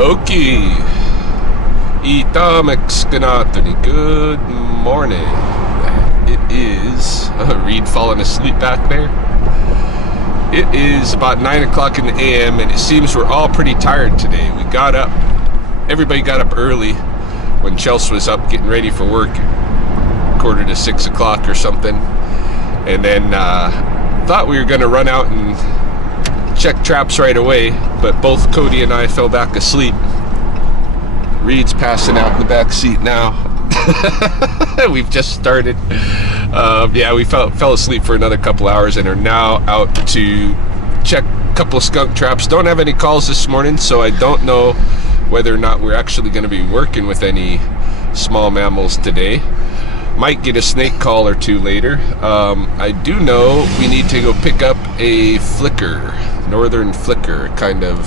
Okay. Itamekskanatani. Good morning. It is Reed falling asleep back there. It is about 9 o'clock in the AM, and it seems we're all pretty tired today. We got up. Everybody got up early when Chelsea was up getting ready for work, 5:45 or something, and then thought we were going to run out and check traps right away, but both Cody and I fell back asleep. Reed's passing out in the back seat now. We've just started. Yeah, we fell asleep for another couple hours and are now out to check a couple of skunk traps. Don't have any calls this morning, so I don't know whether or not we're actually going to be working with any small mammals today. Might get a snake call or two later. I do know we need to go pick up a flicker, northern flicker, kind of.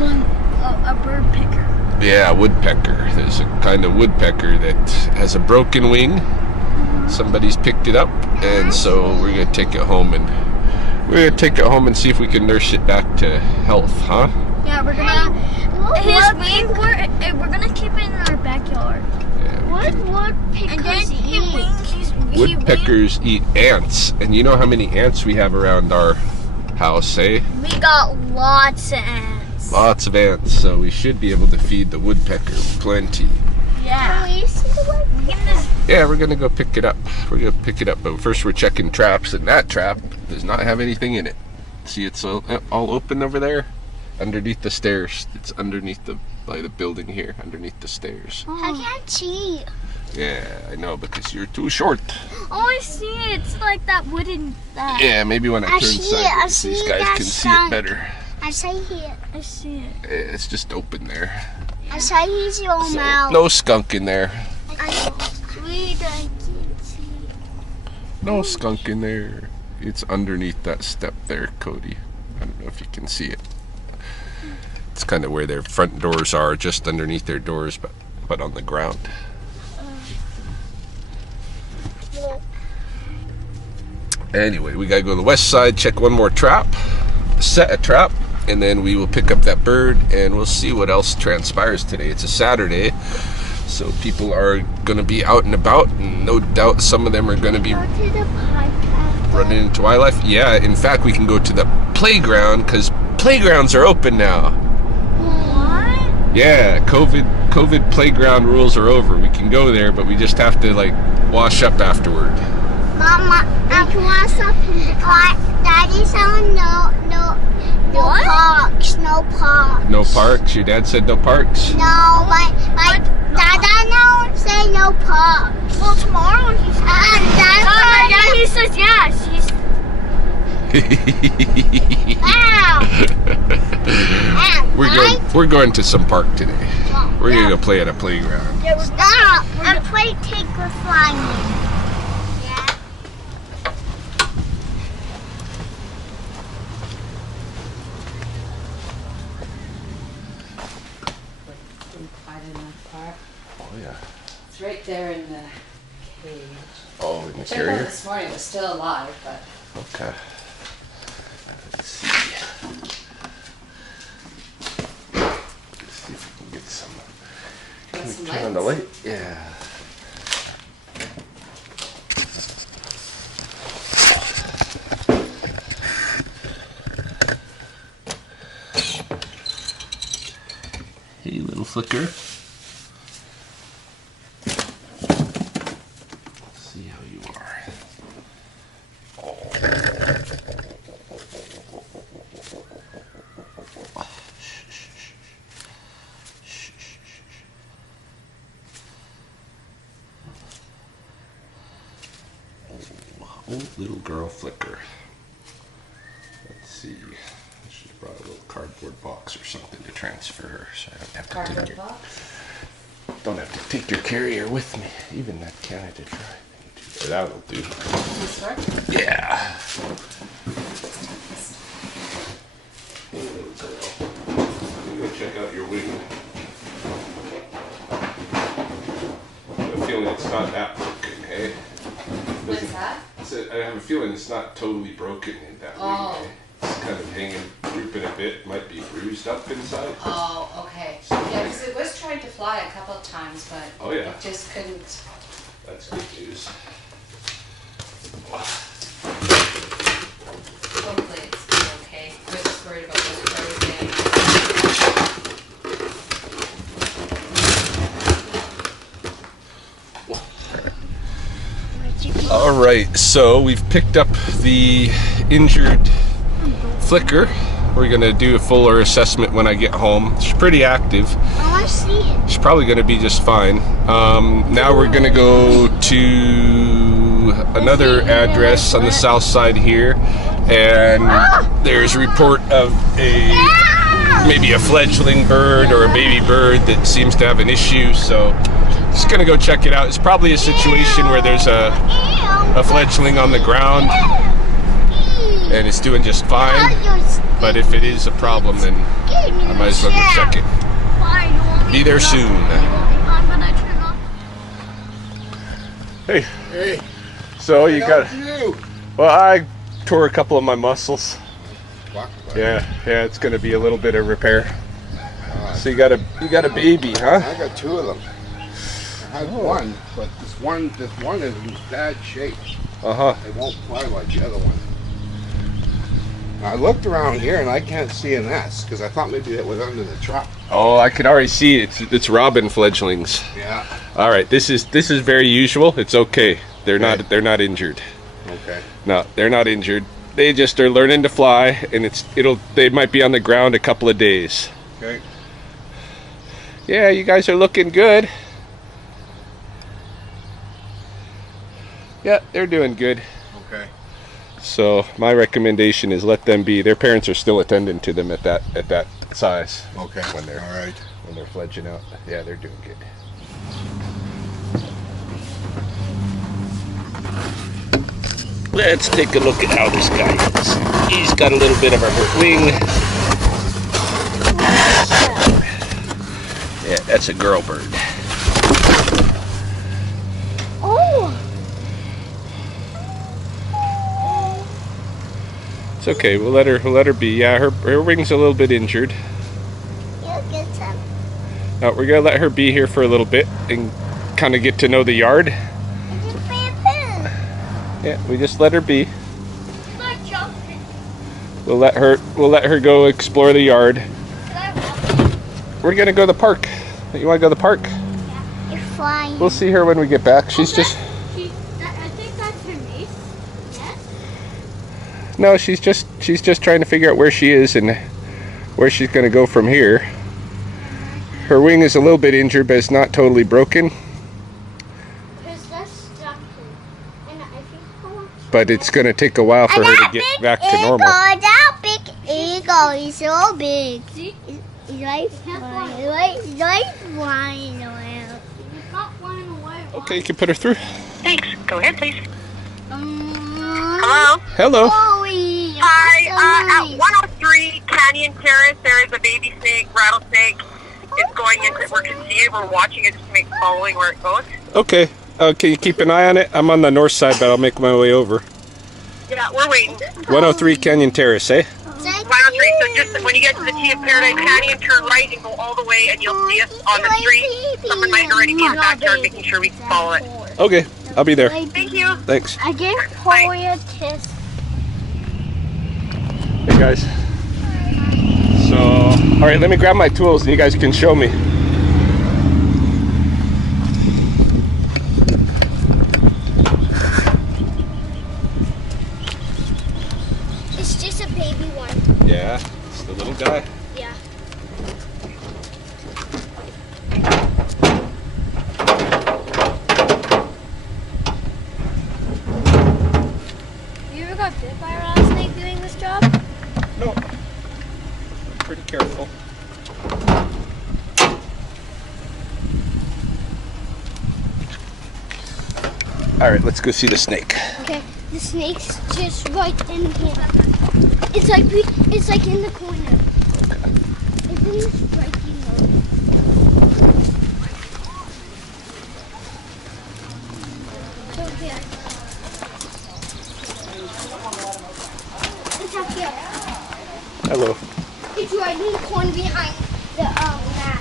A bird picker. Yeah, woodpecker. There's a kind of woodpecker that has a broken wing. Somebody's picked it up, and so we're gonna take it home and see if we can nurse it back to health, huh? Yeah, we're gonna. His wing, we're gonna keep it in our backyard. Yeah, What woodpeckers eat? woodpeckers eat ants, and you know how many ants we have around our house, eh? We got lots of ants. Lots of ants, so we should be able to feed the woodpecker plenty. Yeah. Can we see the woodpecker? Yeah, we're gonna go pick it up. We're gonna pick it up, but first we're checking traps, and that trap does not have anything in it. See, it's all open over there, underneath the stairs. It's underneath by the building here, underneath the stairs. I can't see. Yeah, I know, because you're too short. Oh, I see it. It's like that wooden thing. Yeah, maybe when I turn sideways, these guys can see it better. I see it. I see it. It's just open there. I see his your So, mouth. no skunk in there. No skunk in there. It's underneath that step there, Cody. I don't know if you can see it. It's kind of where their front doors are, just underneath their doors, but on the ground. Anyway, we gotta go to the west side, check one more trap, set a trap, and then we will pick up that bird, and we'll see what else transpires today. It's a Saturday, so people are gonna be out and about, and no doubt some of them are gonna be running into wildlife. Yeah, in fact, we can go to the playground, because playgrounds are open now. What? Yeah, COVID playground rules are over. We can go there, but we just have to wash up afterward. Mama, I wash up in the car. Daddy said no parks. No parks? Your dad said no parks? No, my Dada say no parks. Well, tomorrow he says. Daddy says yes. We're going to some park today. We're gonna go play at a playground. Yeah, stop! And play take with flying. Yeah. Oh yeah. It's right there in the cage. Oh, in the Checked on carrier? this morning, it was still alive, but Okay. Let's see. Let's see if we can get some. got Can some we turn on the lights. light? Yeah. Hey, little flicker. Let's see how you are. Oh, little girl flicker. Let's see. I should have brought a little cardboard box or something to transfer her, so I don't have to cardboard take box. your carrier with me. Even that Canada Dry. That'll do. This work? Yeah. Hey, little girl. I'm gonna check out your wing. I have a feeling it's not that broken, hey? What's that? I have a feeling it's not totally broken in that wing, eh? kind of hanging, drooping a bit. Might be bruised up inside. Oh, okay. Yeah, because it was trying to fly a couple of times, but Oh, yeah. it just couldn't. That's good news. Hopefully it's still okay. We're just worried about this very thing. All right, so we've picked up the injured flicker. We're gonna do a fuller assessment when I get home. She's pretty active. I want to see it. She's probably gonna be just fine. Now we're gonna go to another address on the south side here, and there's a report of maybe a fledgling bird or a baby bird that seems to have an issue. So just gonna go check it out. It's probably a situation where there's a fledgling on the ground and it's doing just fine. But if it is a problem, then I might as well go check it. Be there soon. Hey. Hey. So you got? You. Well, I tore a couple of my muscles. What? Yeah, it's gonna be a little bit of repair. So you got a baby, huh? I got two of them. I had one, but this one is in bad shape. It won't fly like the other one. I looked around here and I can't see a nest because I thought maybe it was under the truck. Oh, I can already see it. It's robin fledglings. Yeah. All right, this is very usual. It's okay. They're not injured. Okay. No, they're not injured. They just are learning to fly, and they might be on the ground a couple of days. Okay. Yeah, you guys are looking good. Yeah, they're doing good. Okay. So my recommendation is let them be. Their parents are still attending to them at that size. Okay. When they're all right. When they're fledging out. Yeah, they're doing good. Let's take a look at how this guy is. He's got a little bit of a hurt wing. Yeah, that's a girl bird. Oh. It's okay. We'll let her be. Yeah, her wing's a little bit injured. You get some. Now we're gonna let her be here for a little bit and kind of get to know the yard. It's just be a pin. Yeah, we just let her be. It's not jumping. We'll let her go explore the yard. Can I walk? We're gonna go to the park. You want to go to the park? Yeah. You're flying. We'll see her when we get back. She's just. I think that's her niece. Yes. No, she's just trying to figure out where she is and where she's gonna go from here. Her wing is a little bit injured, but it's not totally broken. But it's gonna take a while for her to get back to normal. That big eagle is so big. See? He's right flying. He's right flying around. He's not flying away. Okay, you can put her through. Thanks. Go ahead, please. Hello? Hello. Hi. At 103 Canyon Terrace, there is a baby snake, rattlesnake. It's going into. We can see it. We're watching it just to make following where it goes. Okay. Can you keep an eye on it? I'm on the north side, but I'll make my way over. Yeah, we're waiting. 103 Canyon Terrace, eh? 103. So just when you get to the Tea of Paradise Canyon, turn right and go all the way, and you'll see us on the street. Someone might already be in the backyard, making sure we can follow it. Okay, I'll be there. Thank you. Thanks. I gave Chloe a kiss. Hey guys. So, all right, let me grab my tools and you guys can show me. It's just a baby one. Yeah, it's the little guy. Yeah. You ever got bit by a rattlesnake doing this job? No. Pretty careful. All right, let's go see the snake. Okay, the snake's just right in here. It's like in the corner. Okay. It's in the striking mode. So here. It's up here. Hello. It's right in the corner behind the mat.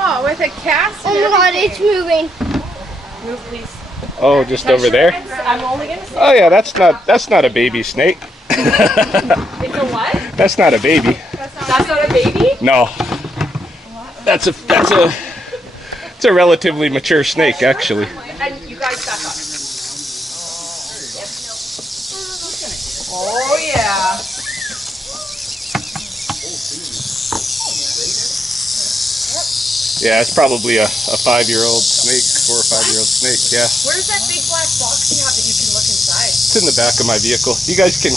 Oh, with a cast? Oh my god, it's moving. Move, please. Oh, just over there? I'm only gonna say Oh yeah, that's not a baby snake. it's a what? That's not a baby. That's not a baby? No. It's a relatively mature snake, actually. And you guys back up. Oh yeah. Yeah, it's probably a 5-year-old snake, 4 or 5-year-old snake, yeah. Where's that big black box you have that you can look inside? It's in the back of my vehicle. You guys can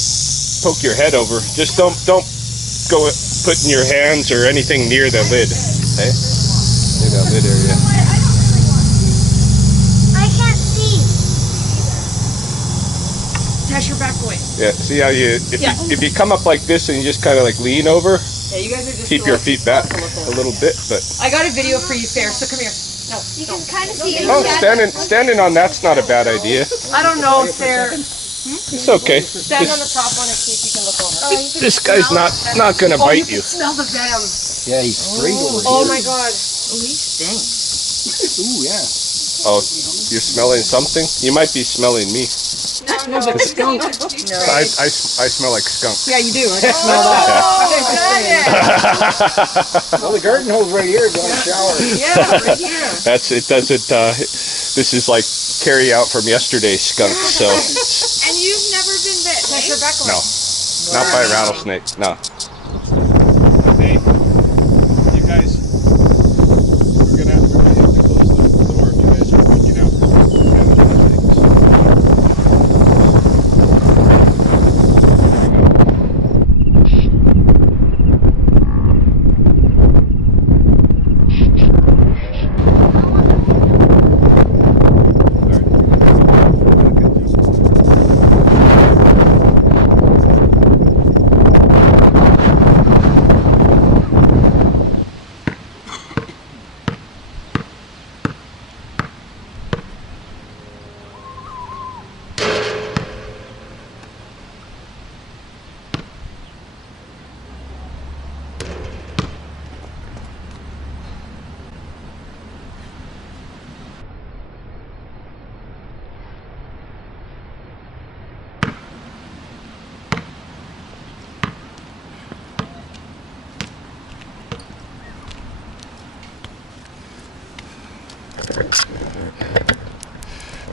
poke your head over. Just don't go putting your hands or anything near the lid. Okay? Near that lid area. I can't see. Dash your back away. Yeah, see how if you come up like this and you just kind of like lean over, Yeah, you guys are just keep your feet back a little bit, but I got a video for you, Fair, so come here. No, You can kind of see it. oh, standing on that's not a bad idea. I don't know, Fair. It's okay. Stand on the top one and see if you can look over. This guy's not gonna Oh, bite you can you. smell the venom. Yeah, he's sprayed over Oh here. my god. Oh, he stinks. Ooh, yeah. Oh, you're smelling something? You might be smelling me. No, but skunk. No. I smell like skunk. Yeah, you do. I can smell that. Well, the garden hose right here is on the shower. Yeah, right here. That's it. Doesn't. This is like carry out from yesterday's skunk. So And you've never been bit, right? Rebecca. no, not by a rattlesnake. No. Hey, you guys, we're gonna have to close the door if you guys are freaking out.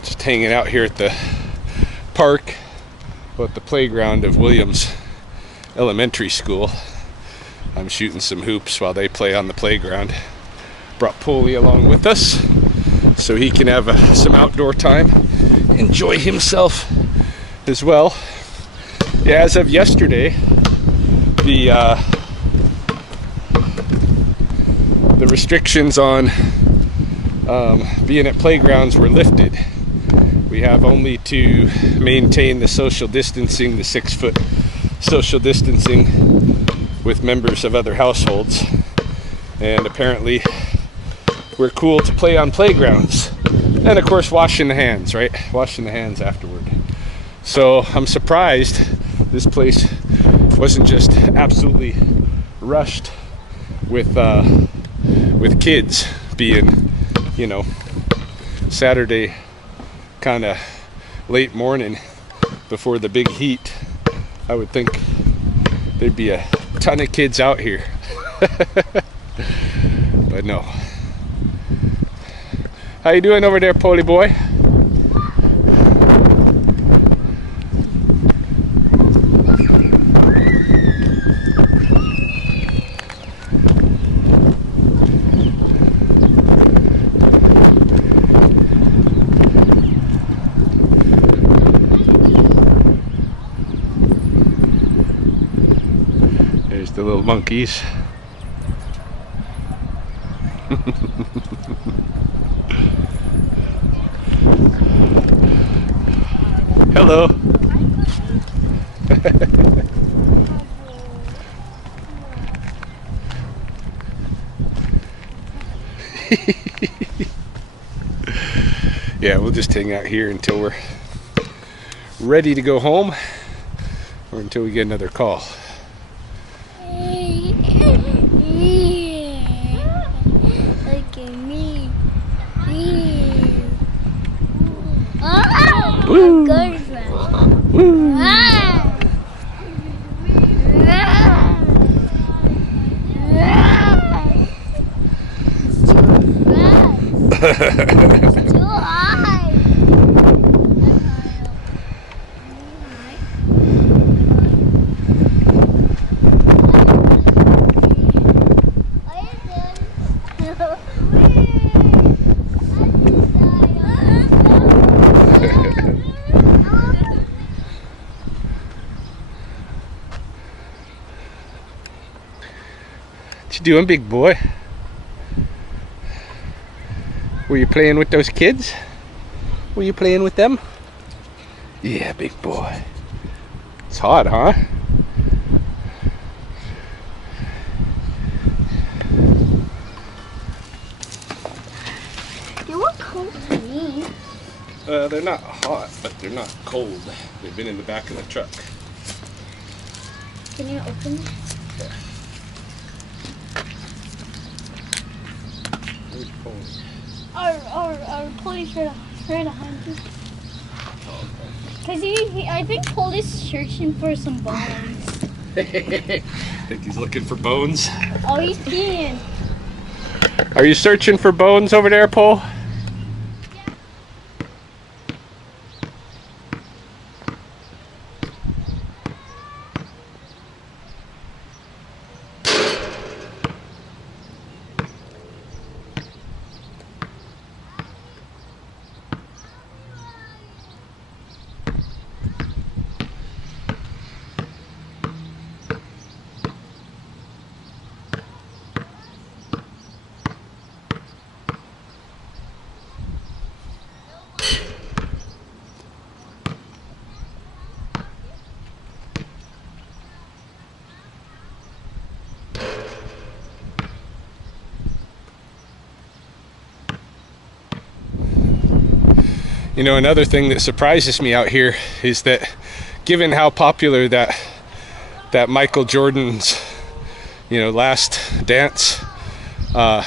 Just hanging out here at the park, at the playground of Williams Elementary School. I'm shooting some hoops while they play on the playground. Brought Polly along with us so he can have some outdoor time, enjoy himself as well. Yeah, as of yesterday, the restrictions on being at playgrounds were lifted. We have only to maintain the social distancing, the 6-foot social distancing with members of other households. And apparently we're cool to play on playgrounds. And of course washing the hands, right? Washing the hands afterward. So I'm surprised this place wasn't just absolutely rushed with kids, being, you know, Saturday kind of late morning before the big heat. I would think there'd be a ton of kids out here. But no. How you doing over there, Polly boy? There's the little monkeys. Hello. Yeah, we'll just hang out here until we're ready to go home, or until we get another call. Look at me. Oh, Woo. good. Woo! It's too high. What you doing, big boy? Were you playing with those kids? Were you playing with them? Yeah, big boy. It's hot, huh? They were cold to me. They're not hot, but they're not cold. They've been in the back of the truck. Can you open it? Where's Pony? Our police right behind you. Cause I think police searching for some bones. Think he's looking for bones? Oh, he's peeing. Are you searching for bones over there, Paul? You know, another thing that surprises me out here is that, given how popular that Michael Jordan's, Last Dance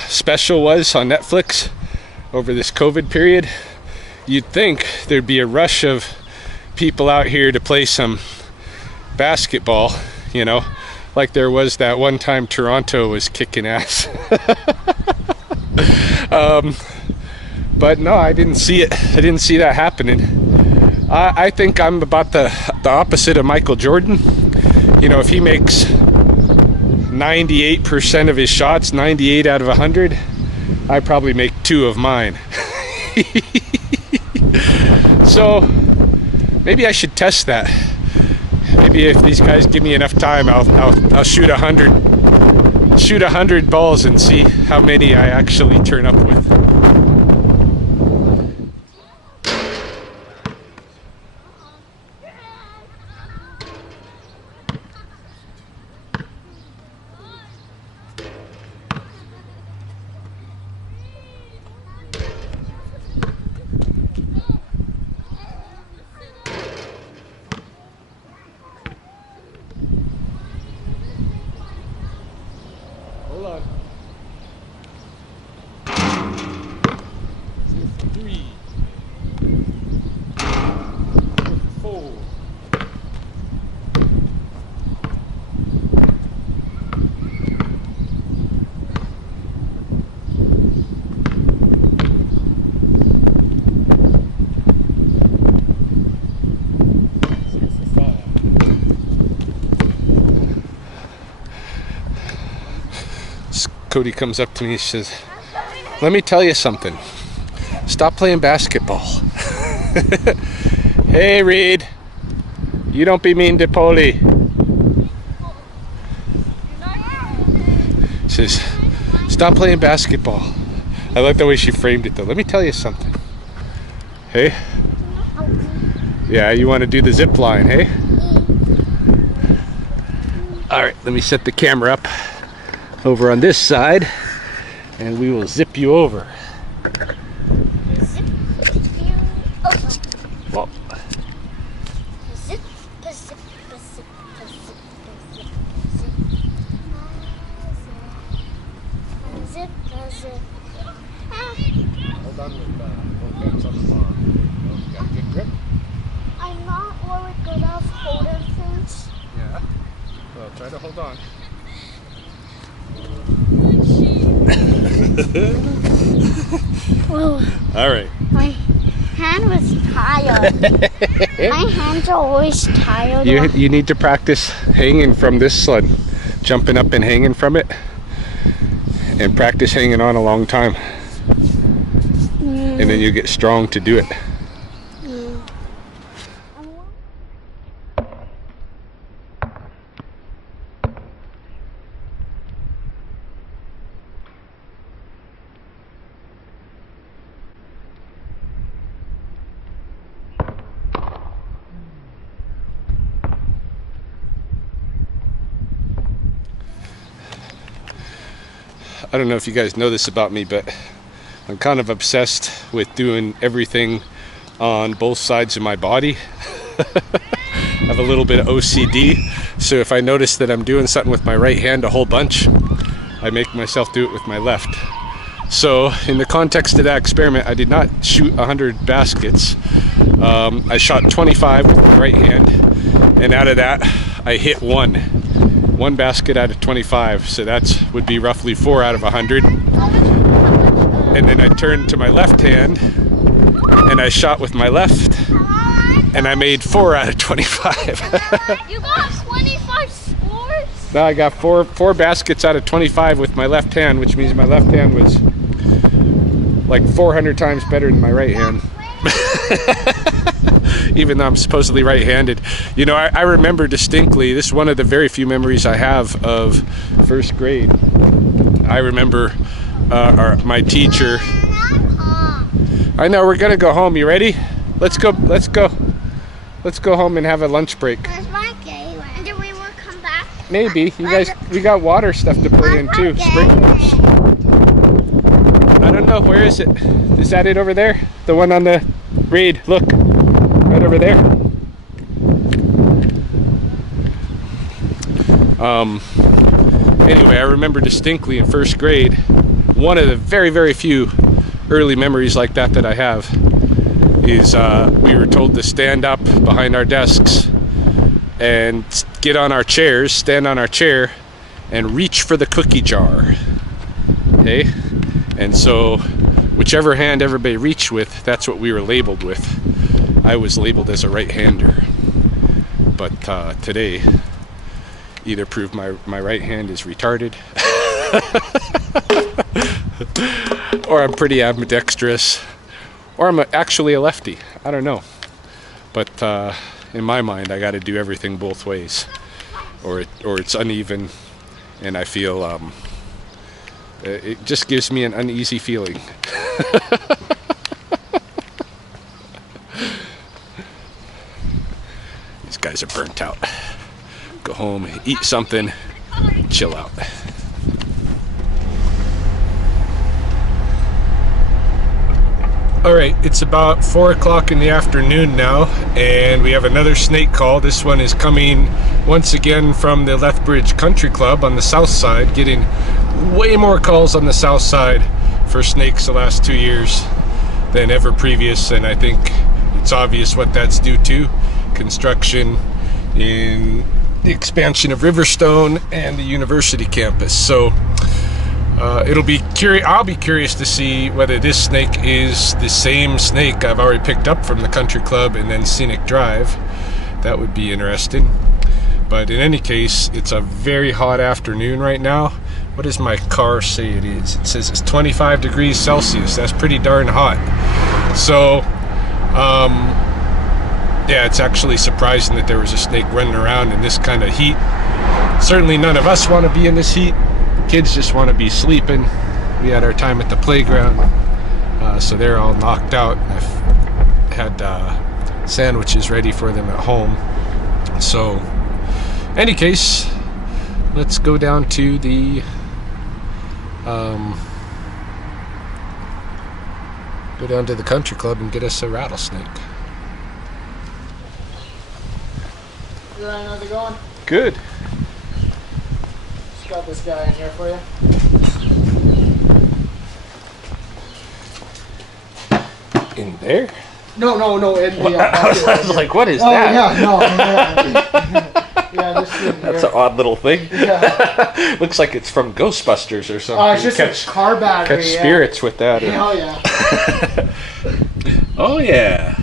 special was on Netflix over this COVID period, you'd think there'd be a rush of people out here to play some basketball, like there was that one time Toronto was kicking ass. But no, I didn't see it. I didn't see that happening. I think I'm about the opposite of Michael Jordan. If he makes 98% of his shots, 98 out of 100, I probably make 2 of mine. So maybe I should test that. Maybe if these guys give me enough time, I'll shoot 100 balls and see how many I actually turn up with. Hold on. 3, 4. Cody comes up to me and says, "Let me tell you something. Stop playing basketball." Hey, Reed. You don't be mean to Polly. Says, "Stop playing basketball." I like the way she framed it though. Let me tell you something. Hey? Yeah, you want to do the zip line, hey? Alright, let me set the camera up over on this side and we will zip you over. Zip. Does it? Hold on with both hands on the bar. You got a good grip? I'm not really good at holding things. Yeah. Well, try to hold on. Whoa, All right. my hand was tired. My hands are always tired. You need to practice hanging from this sled, jumping up and hanging from it, and practice hanging on a long time, and then you get strong to do it. I don't know if you guys know this about me, but I'm kind of obsessed with doing everything on both sides of my body. I have a little bit of OCD, so if I notice that I'm doing something with my right hand a whole bunch, I make myself do it with my left. So in the context of that experiment, I did not shoot 100 baskets. I shot 25 with my right hand, and out of that I hit one basket out of 25, so that would be roughly 4 out of 100. And then I turned to my left hand and I shot with my left, and I made 4 out of 25. You got 25 scores? Now I got four baskets out of 25 with my left hand, which means my left hand was like 400 times better than my right hand. Even though I'm supposedly right-handed. You know, I remember distinctly, this is one of the very few memories I have of first grade. I remember my teacher. I know, we're gonna go home. You ready? Let's go home and have a lunch break. Where's my game? And then we will come back. Maybe. You guys, we got water stuff to play in too. Sprinklers. I don't know, where is it? Is that it over there? The one on the reed, look. Right over there. Anyway, I remember distinctly in first grade, one of the very, very few early memories like that I have is we were told to stand up behind our desks and get on our chairs, stand on our chair, and reach for the cookie jar. Okay? And so, whichever hand everybody reached with, that's what we were labeled with. I was labeled as a right-hander, but today either proved my right hand is retarded or I'm pretty ambidextrous, or I'm actually a lefty. I don't know, but in my mind I got to do everything both ways, or it's uneven, and I feel it just gives me an uneasy feeling. Guys are burnt out. Go home, eat something, chill out. All right, it's about 4 o'clock in the afternoon now, and we have another snake call. This one is coming once again from the Lethbridge Country Club on the south side, getting way more calls on the south side for snakes the last 2 years than ever previous, and I think it's obvious what that's due to. Construction in the expansion of Riverstone and the university campus. So I'll be curious to see whether this snake is the same snake I've already picked up from the country club and then Scenic Drive. That would be interesting. But in any case, it's a very hot afternoon right now. What does my car say it is? It says it's 25 degrees Celsius. That's pretty darn hot. So yeah, it's actually surprising that there was a snake running around in this kind of heat. Certainly none of us want to be in this heat. Kids just want to be sleeping. We had our time at the playground, so they're all knocked out. I've had sandwiches ready for them at home. So, any case, let's go down to the country club and get us a rattlesnake. Ryan, how's it going? Good. Just got this guy in here for you. there? No. In the, I was like, what is oh, that? yeah, no. Yeah, this is That's an odd little thing. Yeah. Looks like it's from Ghostbusters or something. Oh, it's just a car battery. Catch spirits with that. Hell yeah. Oh, yeah.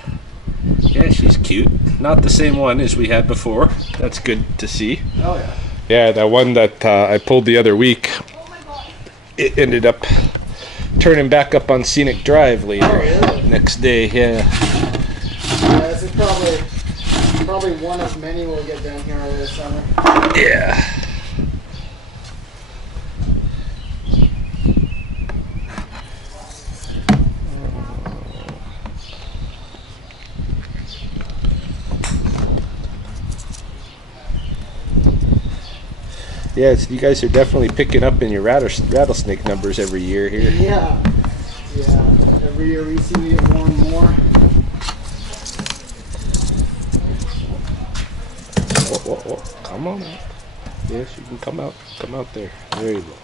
Yeah, she's cute. Not the same one as we had before. That's good to see. Oh, yeah. Yeah, that one that I pulled the other week, it ended up turning back up on Scenic Drive later. Oh, really? Next day, yeah. Yeah, this is probably one of many we'll get down here over the summer. Yeah. Yeah, you guys are definitely picking up in your rattlesnake numbers every year here. Yeah. Every year we seem to get more and more. Whoa. Come on out. Yes, you can come out. Come out there. There you go.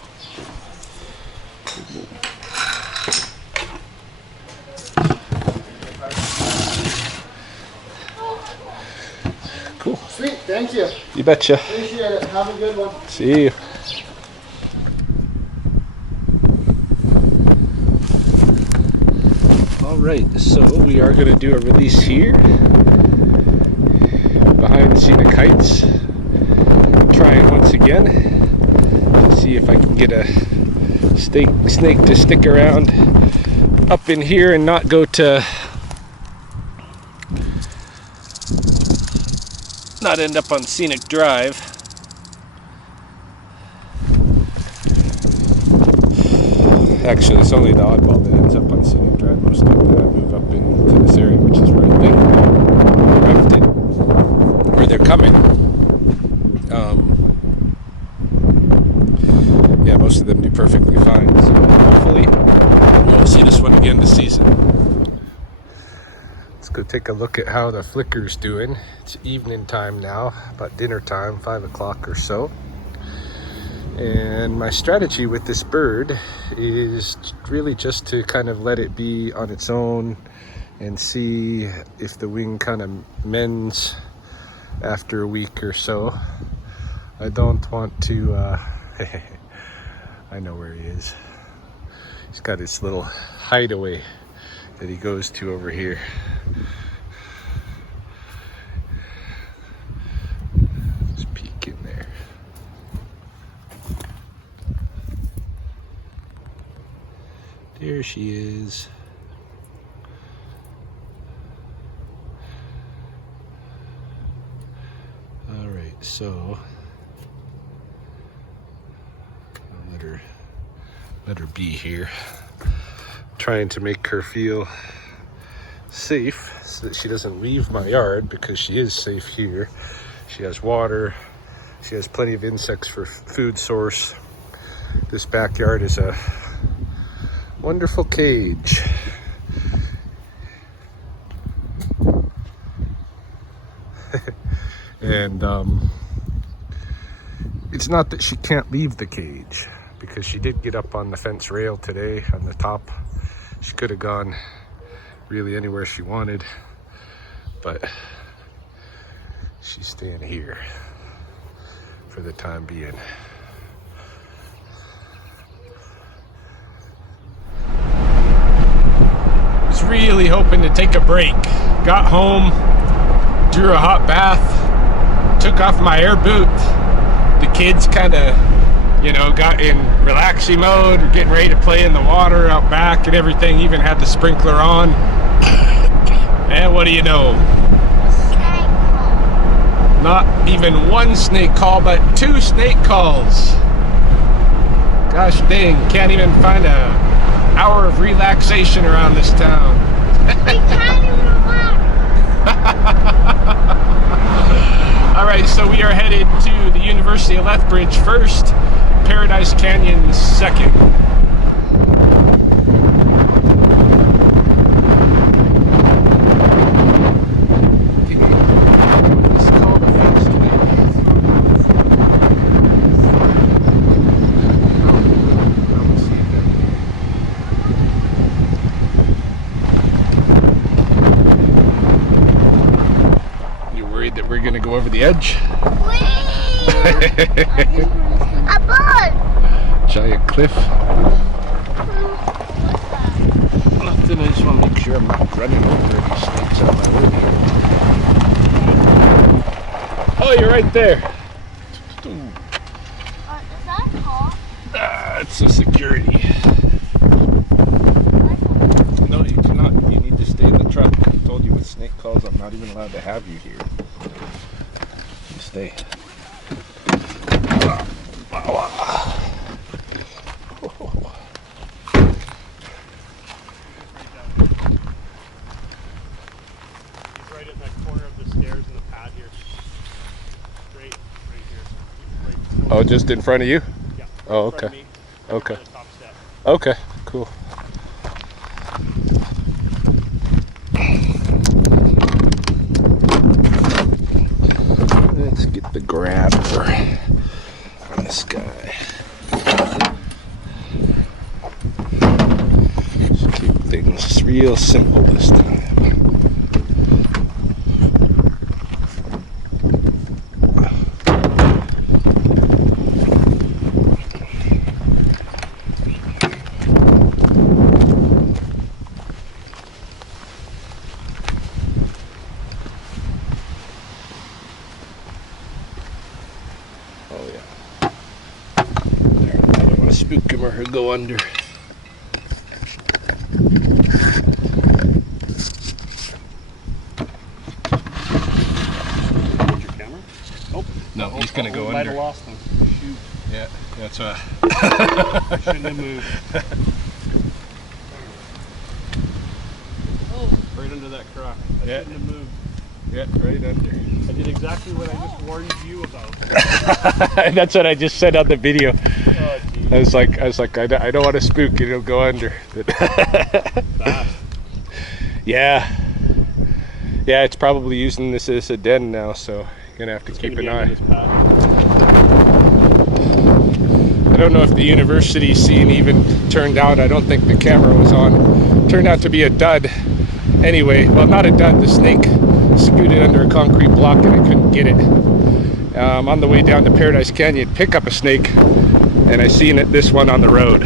Cool. Sweet, thank you. You betcha. Appreciate it. Have a good one. See you. All right, so we are going to do a release here behind Scenic Heights. Trying once again to see if I can get a snake to stick around up in here and not go to not end up on Scenic Drive. Actually, it's only the oddball that ends up on Scenic Drive. Most of them move up into this area, which is where I think where they're coming. Yeah, most of them do perfectly fine. So hopefully, we'll see this one again this season. Let's go take a look at how the flicker's doing. It's evening time now, about dinner time, 5 o'clock or so. And my strategy with this bird is really just to kind of let it be on its own and see if the wing kind of mends after a week or so. I don't want to, I know where he is. He's got his little hideaway that he goes to over here. Just peek in there. There she is. All right, so I'll let her be here. Trying to make her feel safe so that she doesn't leave my yard, because she is safe here. She has water. She has plenty of insects for food source. This backyard is a wonderful cage. And it's not that she can't leave the cage, because she did get up on the fence rail today on the top. She could have gone really anywhere she wanted, but she's staying here for the time being. Was really hoping to take a break. Got home, drew a hot bath, took off my air boot. The kids kind of, got in relaxing mode, getting ready to play in the water out back and everything, even had the sprinkler on. And what do you know? Not even one snake call, but 2 snake calls. Gosh dang, can't even find a hour of relaxation around this town. We can't even relax. All right, so we are headed to the University of Lethbridge first, Paradise Canyon second. the edge. A bird. Giant cliff. Nothing, I just want to make sure I'm not running over any snakes on my way here. Oh, you're right there. Is that hot? It's a security. No, you cannot. You need to stay in the truck. I told you with snake calls, I'm not even allowed to have you here. You stay. Right at that corner of the stairs in the pad here. Right here. Right. Oh, just in front of you? Yeah. Oh, In front of okay. me, Okay. on the top step. Okay, cool. Let's get the grabber on this guy. Just keep things real simple this time. Oh yeah. There, I don't want to spook him or he'll go under. Hold your camera. Oh. No, he's gonna go Might under. have lost him. Shoot. Yeah, that's I shouldn't have moved. Oh, right under that crock. I Yeah. shouldn't have moved. yeah, right under. I did exactly what I just warned you about. That's what I just said on the video. Oh, geez. I was like, I don't want to spook it. It'll go under. Fast. Yeah, it's probably using this as a den now, so you're gonna have to keep an eye. This pad. I don't know if the university scene even turned out. I don't think the camera was on. Turned out to be a dud. Anyway, well, not a dud. The snake scooted under a concrete block and I couldn't get it. On the way down to Paradise Canyon, pick up a snake, and I seen this one on the road.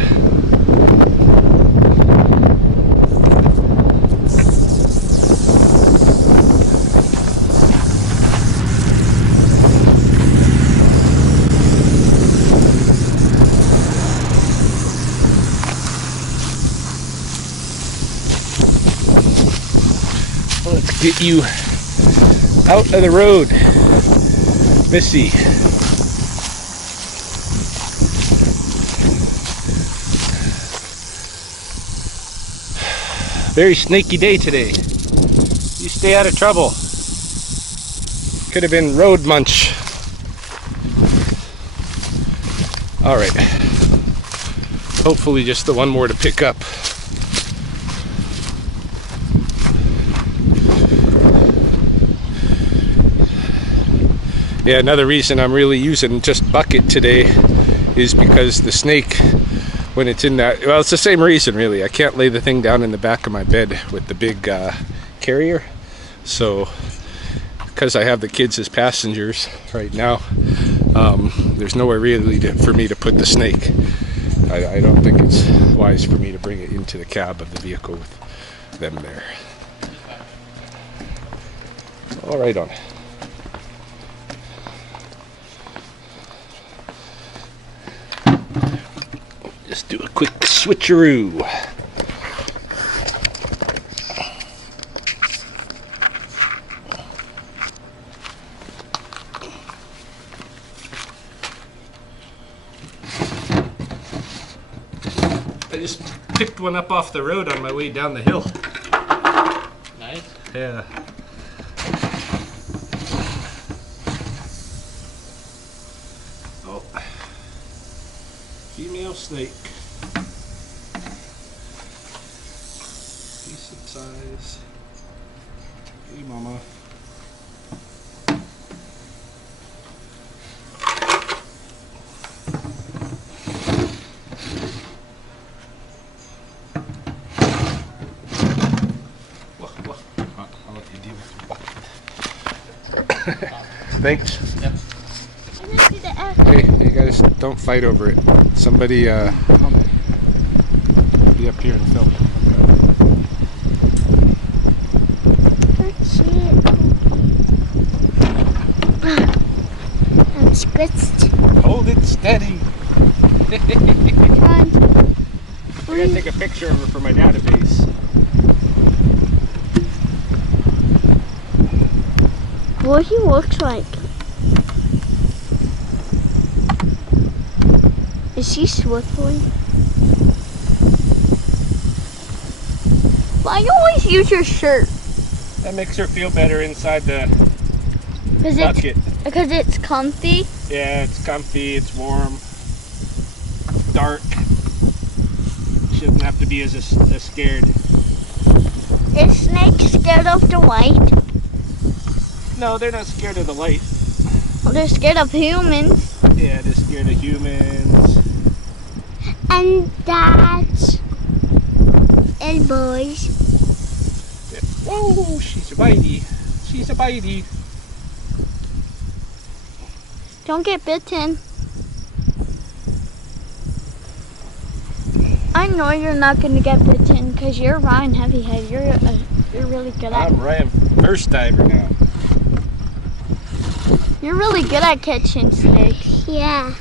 Let's get you out of the road, Missy. Very snaky day today. You stay out of trouble. Could have been road munch. All right. Hopefully just the one more to pick up. Yeah, another reason I'm really using just bucket today is because the snake, when it's in that, well, it's the same reason really. I can't lay the thing down in the back of my bed with the big carrier. So, because I have the kids as passengers right now, there's nowhere really for me to put the snake. I don't think it's wise for me to bring it into the cab of the vehicle with them there. All right on. Just do a quick switcheroo. I just picked one up off the road on my way down the hill. Nice. Yeah. Oh. Female snake. Decent size. Hey, mama. I'll let you deal with your bucket. Thanks. Yep. Hey, you guys don't fight over it. Somebody be up here and film. I'm squished. Hold it steady. Come on. I gotta take a picture of her for my database. What he looks like. Is he swiftly? Why you always use your shirt? That makes her feel better inside the Because bucket. it's comfy. Yeah, it's comfy, it's warm, dark. She doesn't have to be as scared. Is Snake scared of the light? No, they're not scared of the light. They're scared of humans. Yeah, they're scared of humans. And dads. And boys. Yeah. Whoa, she's a bitey. She's a bitey. Don't get bitten. I know you're not going to get bitten because you're Ryan Heavyhead. You're really good at. I'm Ryan First Diver now. You're really good at catching snakes. Yeah.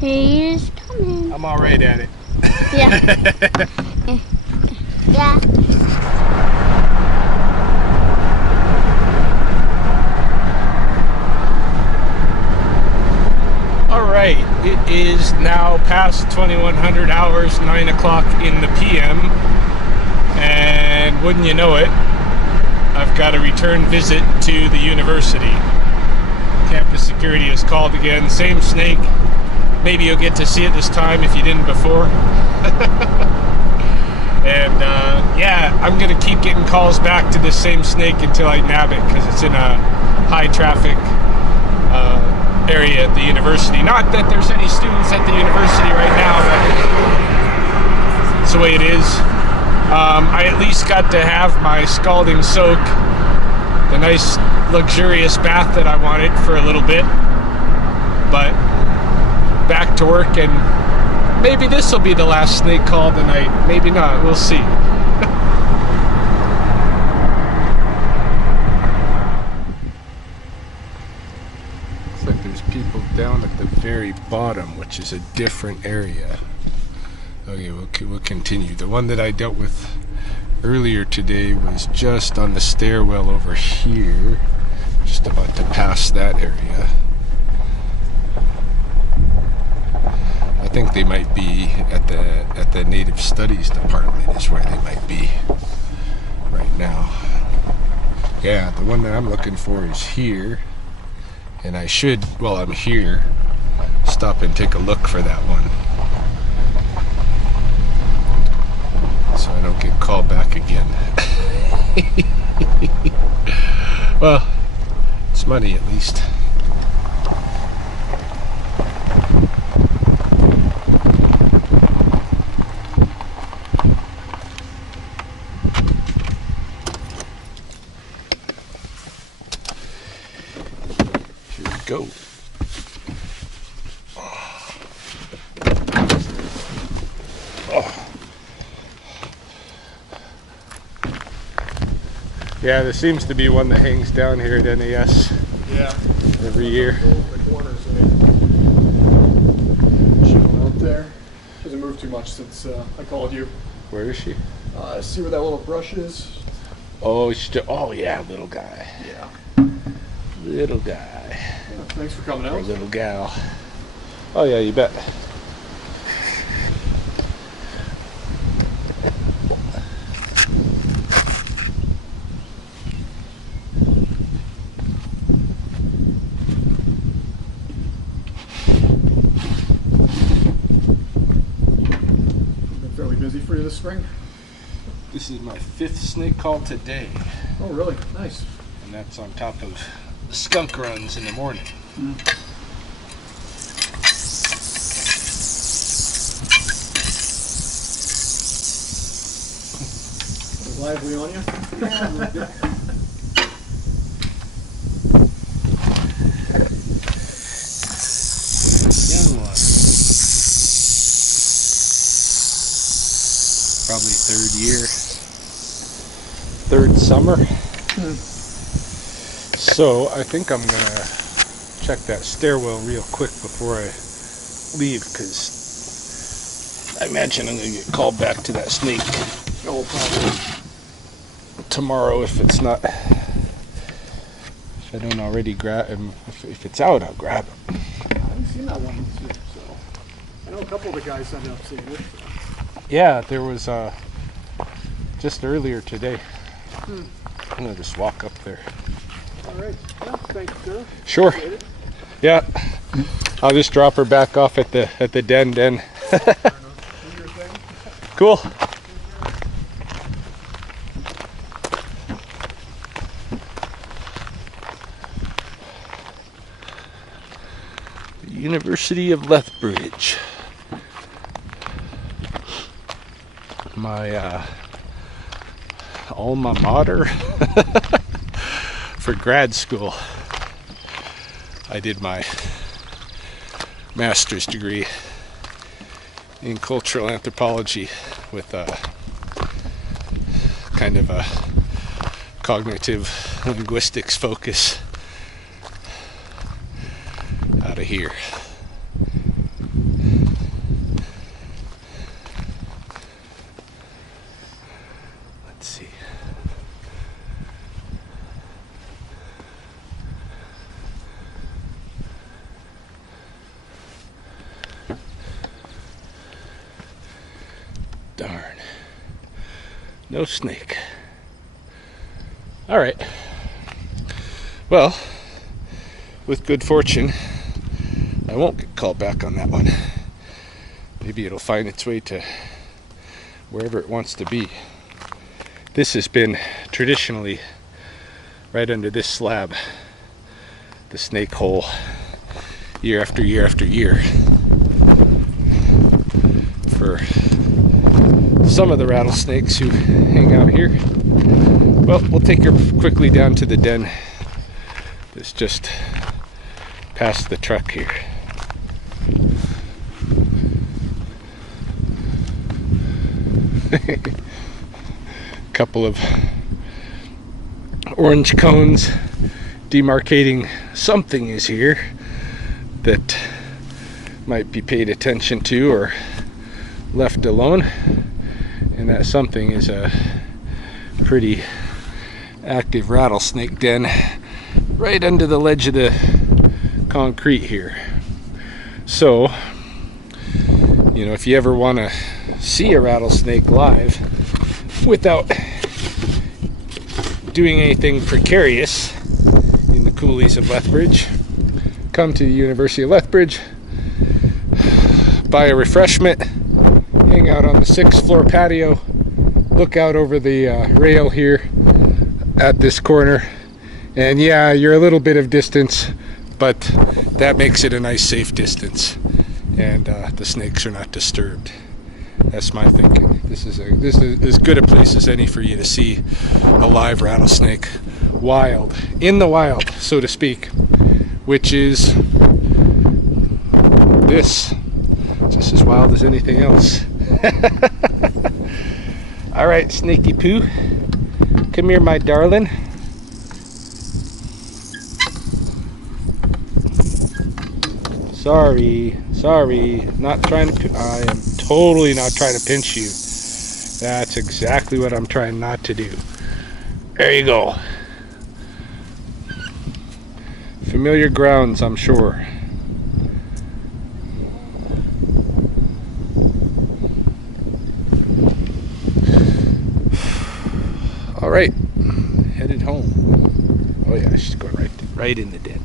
He's coming. I'm all right at it. Yeah. Yeah. All right, it is now past 2100 hours, 9 o'clock in the PM, and wouldn't you know it, I've got a return visit to the university. Campus security is called again, same snake. Maybe you'll get to see it this time if you didn't before. And yeah, I'm gonna keep getting calls back to this same snake until I nab it, because it's in a high traffic area at the university. Not that there's any students at the university right now, but it's the way it is. I at least got to have my scalding soak, the nice luxurious bath that I wanted for a little bit. But back to work, and maybe this will be the last snake call tonight. Maybe not, we'll see. Looks like there's people down at the very bottom, which is a different area. Okay, we'll continue. The one that I dealt with earlier today was just on the stairwell over here, just about to pass that area. I think they might be at the Native Studies department is where they might be right now. Yeah, the one that I'm looking for is here, and I should, while I'm here, stop and take a look for that one, so I don't get called back again. Well, it's money at least. Here we go. Yeah, there seems to be one that hangs down here at NAS. Yeah. Every year. The corners, she went out there. She hasn't moved too much since I called you. Where is she? See where that little brush is? Oh, oh yeah, little guy. Yeah. Little guy. Yeah, thanks for coming Or out. little gal. Oh yeah, you bet. Been fairly busy for you this spring? This is my 5th snake call today, Oh, really? Nice. and that's on top of skunk runs in the morning. Lively on you? probably third summer. So I think I'm gonna check that stairwell real quick before I leave, because I imagine I'm gonna get called back to that snake tomorrow if it's not, if I don't already grab him. If it's out, I'll grab him. I haven't seen that one this year, so I know a couple of the guys ended up seeing it. So. Yeah, there was just earlier today. I'm gonna just walk up there. All right. Yeah, thanks, sir. Sure. Yeah. I'll just drop her back off at the den then. Cool. The University of Lethbridge. My alma mater for grad school. I did my master's degree in cultural anthropology with a kind of a cognitive linguistics focus out of here. Let's see. Darn. No snake. All right. Well, with good fortune, I won't get called back on that one. Maybe it'll find its way to wherever it wants to be. This has been traditionally right under this slab, the snake hole, year after year after year. For some of the rattlesnakes who hang out here. Well, we'll take her quickly down to the den. It's just past the truck here. Couple of orange cones demarcating something is here that might be paid attention to or left alone, and that something is a pretty active rattlesnake den right under the ledge of the concrete here. So, you know, if you ever want to see a rattlesnake live without doing anything precarious in the coulees of Lethbridge, come to the University of Lethbridge, buy a refreshment, hang out on the 6th floor patio, look out over the rail here at this corner, and yeah, you're a little bit of distance, but that makes it a nice safe distance, and the snakes are not disturbed. That's my thinking. This is as good a place as any for you to see a live rattlesnake, wild, in the wild, so to speak, which is this, just as wild as anything else. All right, Snaky Poo, come here, my darling. Sorry, not trying to, I am totally not trying to pinch you. That's exactly what I'm trying not to do. There you go. Familiar grounds, I'm sure. All right, headed home. Oh yeah, she's going right in the den.